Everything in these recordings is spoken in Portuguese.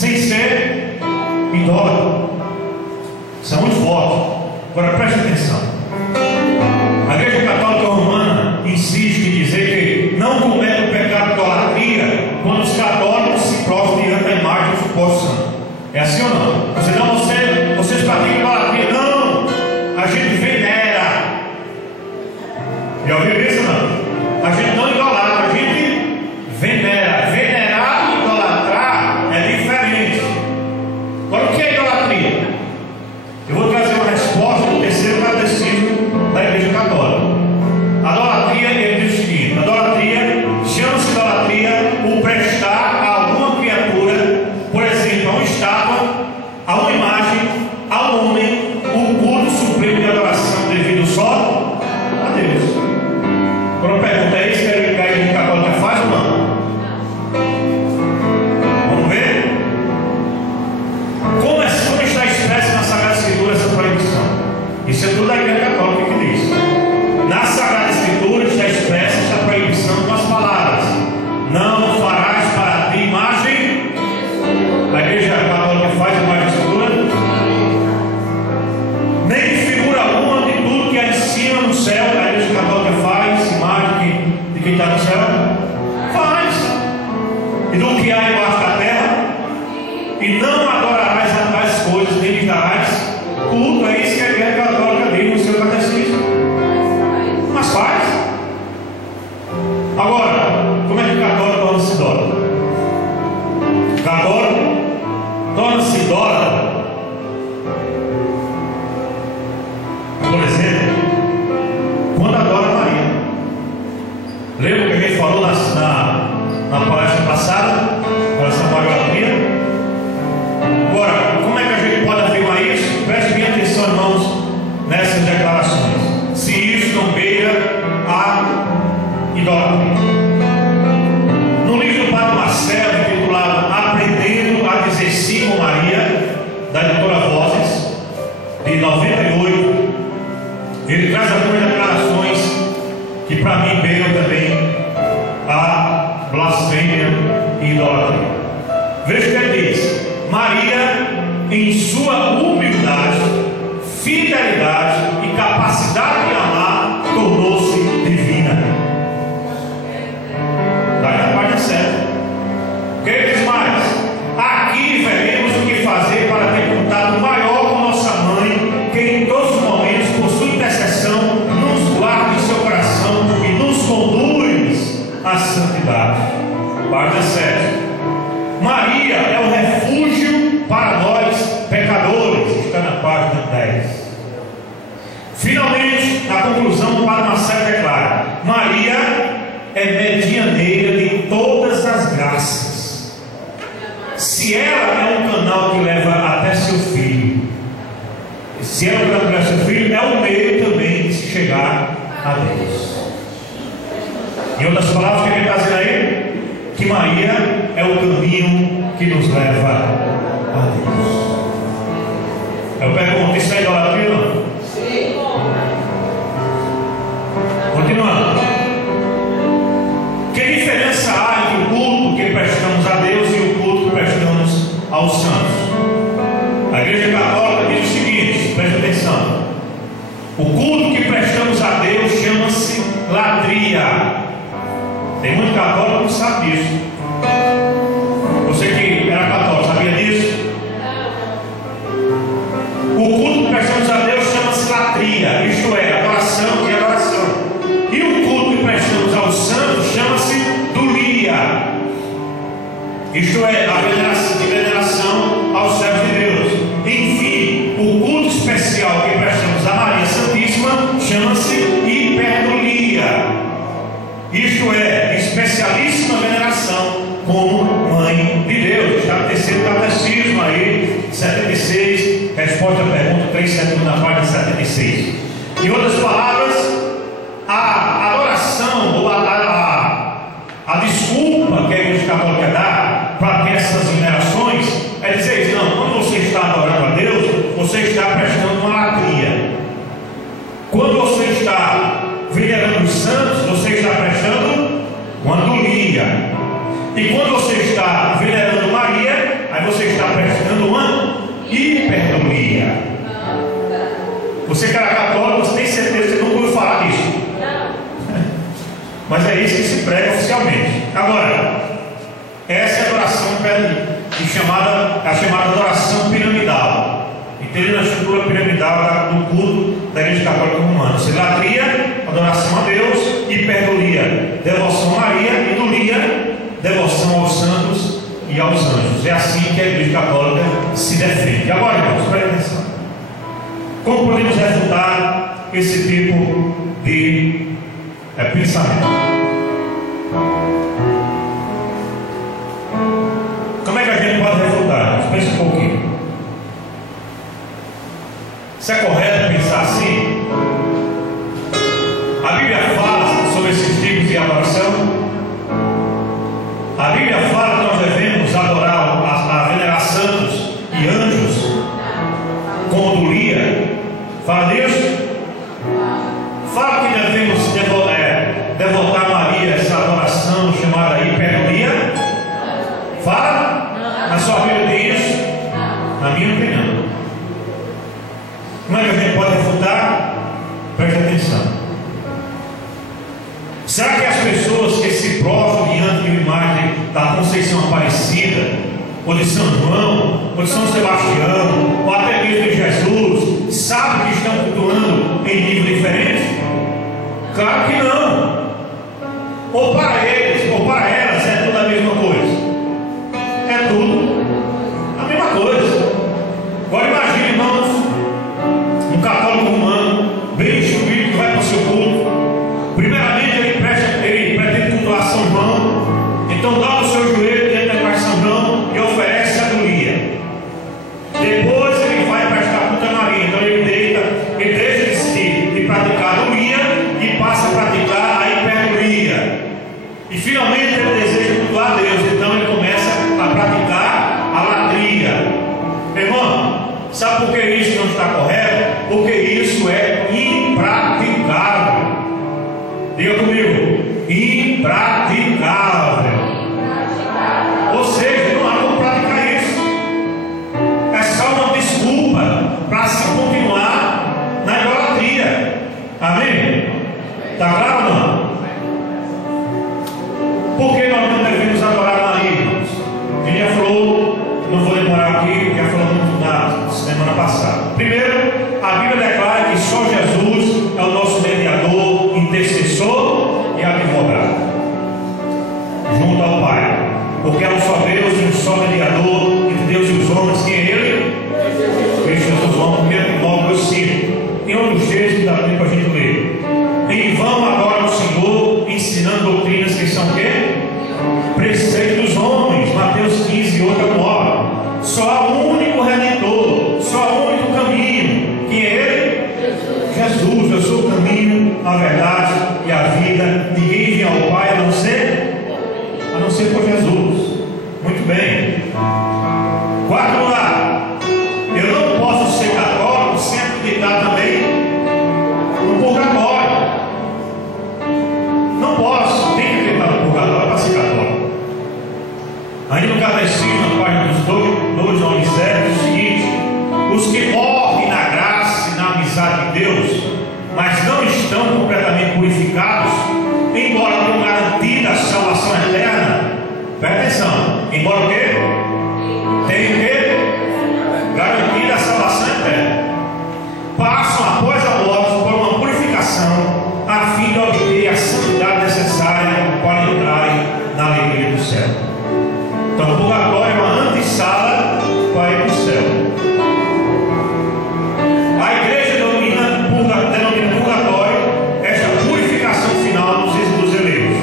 sem ser idólatra. Isso é muito forte. Agora preste atenção. A Igreja Católica Romana insiste em dizer que não comete o pecado de idolatria quando os católicos se prostram diante da imagem do suposto santo. É assim ou não? Vocês praticam idolatria? Não! A gente venera. Já ouviu isso ou não? A gente não idolatra, a gente venera. Venerar e idolatrar é diferente. Agora, o que é idolatria? Eu vou trazer uma resposta do terceiro catecismo da Igreja Católica. A idolatria, ele diz o seguinte: a idolatria, chama-se idolatria o prestar a alguma criatura, por exemplo, a uma estátua, a uma imagem, a um homem, o culto supremo de adoração devido só a Deus. Quando eu pergunto, é isso que a Igreja Católica faz ou não? Vamos ver? Como está expresso na Sagrada Escritura essa proibição? Isso é tudo da Igreja Católica que diz. Na Sagrada Escritura está expressa esta proibição com as palavras: não farás para ti imagem. A Igreja Católica faz imagem de escritura? Nem figura alguma de tudo que há em cima no céu. A Igreja Católica faz imagem de quem está no céu? Faz. E do que há embaixo da terra? E não adorarás a tais coisas, nem lhes darás culto. É isso que a Igreja Católica diz no seu catecismo. Mas faz. Agora, como é que o católico torna-se idólatra? O católico torna-se idólatra, por exemplo, quando adora Maria. Lembra que a gente falou na palestra passada? Palestra da idolatria. Agora, como é que a gente pode afirmar isso? Preste bem atenção, irmãos, nessas declarações. Se isso não beira a idolatria. No livro do Padre Marcelo, intitulado Aprendendo a Dizer Sim com Maria, da editora Vozes, de 98, ele traz algumas declarações que para mim beiram também a blasfêmia e idolatria. Veja o que ele diz: Maria, em sua humildade, fidelidade e capacidade de amar, tornou-se divina. Daí a página 7. O que ele diz mais? Aqui veremos o que fazer para ter contato maior com nossa mãe, que em todos os momentos, por sua intercessão, nos guarda em seu coração e nos conduz à santidade. Página 7. Maria é o refúgio para nós pecadores. Está na página 10. Finalmente, na conclusão, o Padre Marcelo declara: Maria é medianeira de todas as graças. Se ela é um canal que leva até seu filho, se ela leva até seu filho, é o meio também de se chegar a Deus. Em outras palavras, o que ele está dizendo aí? Que Maria é o caminho que nos leva a Deus. Eu pergunto: isso é idolatria ou não? Sim. Continuando. Que diferença há entre o culto que prestamos a Deus e o culto que prestamos aos santos? A Igreja Católica diz o seguinte, preste atenção: o culto que prestamos a Deus chama-se latria. Tem muito católico que não sabe disso. Você que era católico, sabia disso? O culto que prestamos a Deus chama-se latria, isto é, adoração e adoração. E o culto que prestamos aos santos chama-se dulia, isto é, a veneração aos servos de Deus. Enfim, o culto especial que prestamos a Maria Santíssima chama-se hiperdulia, isto é, especialíssima veneração como mãe de Deus. Está no terceiro catecismo aí, 76, resposta à pergunta 371 na página 76. Em outras palavras, a adoração ou a desculpa que a Igreja Católica dá para ter essas venerações é dizer isso: não, quando você está adorando a Deus, você está prestando uma latria. Quando você está venerando os santos, você está prestando uma dulia. E quando você está venerando Maria, aí você está a chamada adoração piramidal. Entende? Na estrutura piramidal do culto da Igreja Católica Romana. Idolatria, adoração a Deus; hiperdulia, devoção a Maria; idolia, devoção aos santos e aos anjos. É assim que a Igreja Católica se defende. E agora, irmãos, preste atenção. Como podemos refutar esse tipo de pensamento? Como é que a gente pode refutar? Pensa um pouquinho. Se é correto pensar assim? A Bíblia fala sobre esses tipos de adoração. A Bíblia fala que nós devemos adorar, venerar santos e anjos, como idolia. Fala disso? Fala que devemos devotar a Maria, essa adoração chamada hiperdulia. Fala? Na sua Bíblia tem isso? Na minha não tem não. Como é que a gente pode refutar? Preste atenção. Será que as pessoas que se prostram diante de uma imagem da Conceição Aparecida, ou de São João, ou de São Sebastião, ou até mesmo de Jesus, sabem que estão cultuando em nível diferente? Claro que não. Ou para eles, ou para elas é tudo a mesma coisa. É tudo a mesma coisa. Agora imagine, irmãos, um católico romano, bem instruído, que vai para o seu culto. Primeiramente ele pretende cultuar São João. Então dobra o seu joelho diante da imagem de São João e oferece a adoria. Depois ele vai prestar culto a Maria. Então ele deixa de praticar a adoria e passa a praticar a hiperdulia. E finalmente ele deseja cultuar a Deus. Então ele começa a praticar a latria. Irmão, sabe por que isso não está correto? Porque isso é impraticável. Diga comigo: impraticável. Ou seja, não há como praticar isso. É só uma desculpa para se continuar na idolatria. Amém? Está claro ou não? Por que nós não devemos adorar Maria, irmãos? Ele já falou, não vou demorar aqui, já falou muito na semana passada. Primeiro, a Bíblia declara que só Jesus é o nosso mediador, intercessor e advogado junto ao Pai. Porque é um só Deus e um só mediador entre Deus e os homens. Quem é Ele? Cristo Jesus, vamos primeiro logo eu cito. Tem outros textos que dá tempo para a gente ler. Em vão agora o Senhor ensinando doutrinas que são o quê? Preceitos dos homens. Mateus 15, 8 a 9. Só há um único Redentor, só há um único caminho. Quem é Ele? Jesus. Eu sou o caminho, a verdade e a vida. Ninguém vem ao Pai a não ser por Jesus. Muito bem. Quarto lugar, eu não posso ser católico sem acreditar também no purgatório. Não posso, tem que acreditar no purgatório para ser católico. Ainda no Catecismo, na página dos 2, 9 e 7, diz o seguinte: os que morrem na graça e na amizade de Deus, mas não estão completamente purificados, embora tenham garantida a salvação eterna. Presta atenção, embora o quê? Tenham o quê? Garantida a salvação eterna. Passam após a morte por uma purificação, a fim de obter a santidade necessária para entrarem na alegria do céu. Então o purgatório é uma antessala para ir para o céu. A igreja denomina purgatório esta purificação final dos eleitos.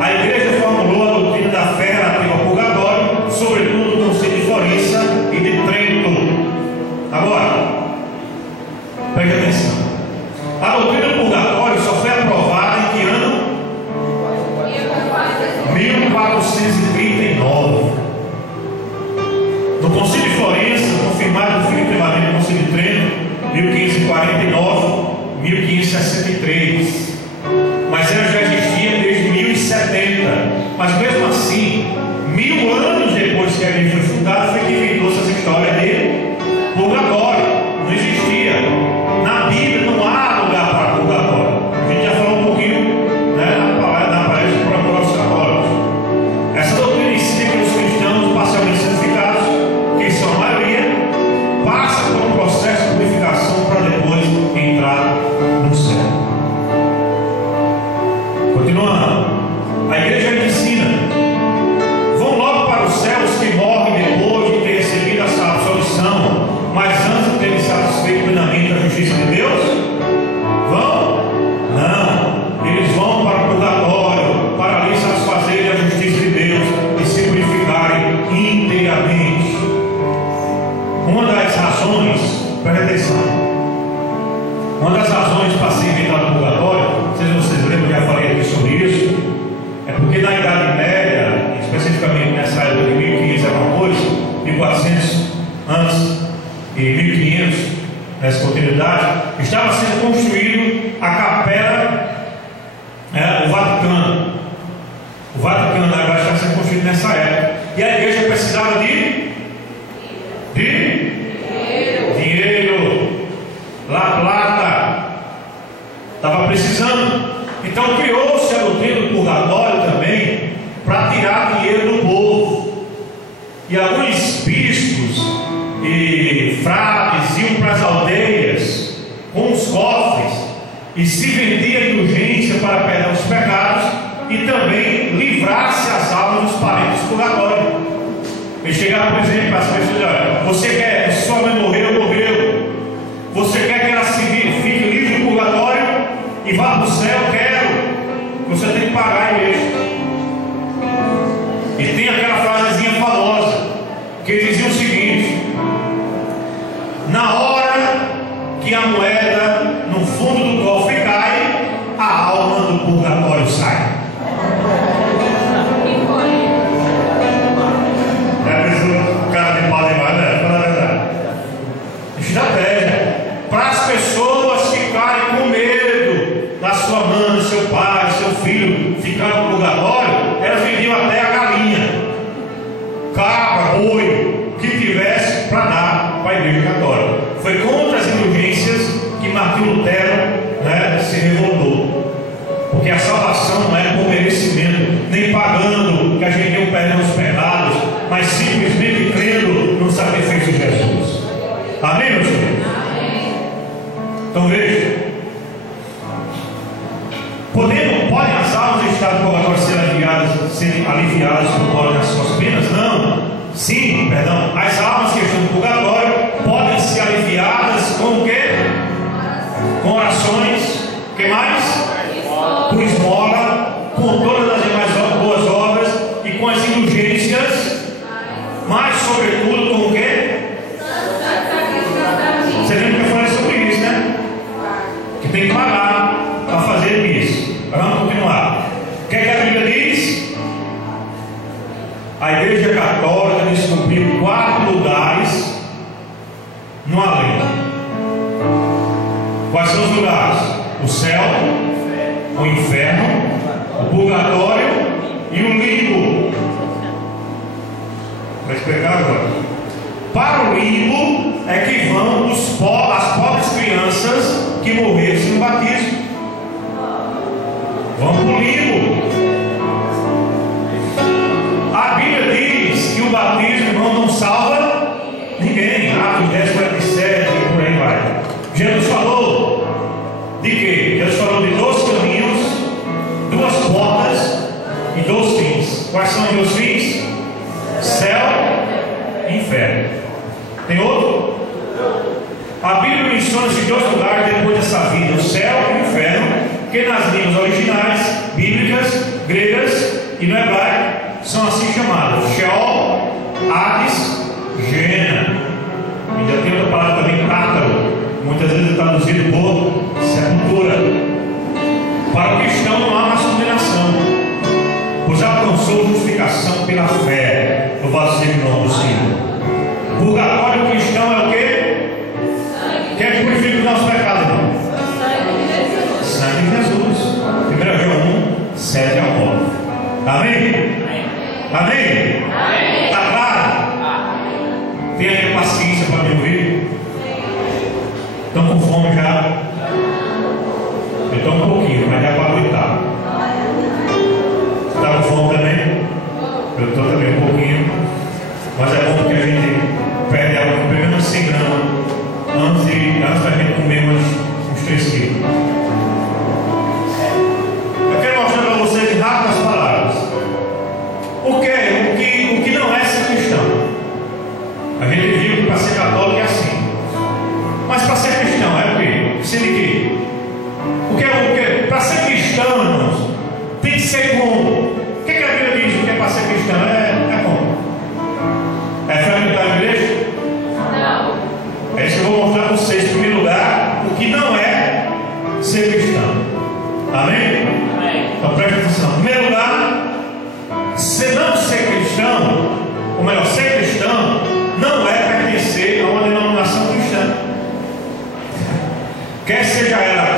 A igreja formulou a doutrina da fé relativa ao purgatório, sobretudo no Concílio de Florença e de Trento. Agora, preste atenção. A doutrina do purgatório só foi aprovada em que ano? 1439. No Concílio de Florença, confirmado definitivamente no Concílio de Trento, 1549, 1563. Mas ela já existia desde 1070. Mas mesmo assim, 1000 anos depois que a igreja foi fundada, foi que inventou essa história de purgatório. Não existia. Na Bíblia não há lugar para purgatório. A gente já falou um pouquinho, né, na palestra do Purgatório dos Católicos. Essa doutrina ensina que os cristãos nessa oportunidade, estava sendo construído a capela, o Vaticano. O Vaticano, na verdade, estava sendo construído nessa época. E a igreja precisava de dinheiro, La Plata, estava precisando. Então criou-se a doutrina do purgatório também, para tirar dinheiro do povo. E alguns bispos e frades iam para as aldeias com os cofres e se vendia indulgência para perdoar os pecados e também livrar-se as almas dos parentes do purgatório. Ele chegava, por exemplo, para as pessoas: olha, você quer, se sua mãe morreu, você quer que ela fique livre do purgatório e vá para o céu? Quero. Você tem que pagar a igreja. E tem aquela frasezinha famosa que dizia o seguinte: na hora que a moeda no fundo do cofre cai, a alma do purgatório sai. O cara de pau demais, né? Fala a verdade. Estratégia para as pessoas ficarem com medo da sua mãe, seu pai, seu filho ficar no purgatório. Elas vendiam até a galinha, cabra, boi, o que tivesse para dar para a igreja católica. Foi contra as indulgências que Martinho Lutero, se revoltou. Porque a salvação não é por merecimento, nem pagando que a gente tem um perdão dos pecados, mas simplesmente crendo no sacrifício de Jesus. Amém, meus filhos? Então veja: podem as almas em estado de purgatório serem aliviadas por causa das suas penas? Não. Sim, perdão. As almas que estão no purgatório podem ser aliviadas com o quê? Com orações. O que mais? Com esmola, com todas as demais boas obras e com as indulgências, mas sobretudo com o quê? Você lembra que eu falei sobre isso, né? Que tem que pagar para fazer isso. Vamos continuar. O que a Bíblia diz? A Igreja Católica descobriu 4 lugares no além. Quais são os lugares? O céu, o inferno, o purgatório e o limbo. Vou explicar agora. Para o limbo é que vão as pobres crianças que morreram sem batismo. Vão para o limbo. A Bíblia diz que o batismo, irmão, não salva ninguém. Atos 10, 47 e por aí vai. Jesus falou de quê? Jesus falou de 2 caminhos, 2 portas e 2 fins. Quais são os 2 fins? Céu e inferno. Tem outro? A Bíblia menciona esses 2 lugares depois dessa vida: o céu e o inferno, que nas línguas originais bíblicas, gregas e no hebraico são assim chamados: Sheol, Hades, Geena. Ainda tem outra palavra também, Tártaro, muitas vezes é traduzido por sepultura. Para o cristão não há mais condenação, pois alcançou justificação pela fé no vazio nome do Senhor. Purgatório cristão é o quê? Quem é que purifica os nossos pecados, irmão? Sangue de Jesus. 1 João 1, 7 ao 9. Amém? Amém? Está claro? Tem aí paciência para me ouvir? Estão com fome já? Eu estou um pouquinho, mas já para aguentar. Você está com fome também? Eu estou também um pouquinho. Mas é bom porque a gente perde algo, pelo menos 100 gramas antes da gente comer uns 3 quilos. Eu quero mostrar para vocês em rápidas palavras o que não é ser cristão. A gente viu que para ser católico é assim. Mas para ser cristão é o quê? Ser de quê? O que? Para ser cristão, irmãos, tem que ser como? O que a Bíblia diz? O que é para ser cristão? quer seja ela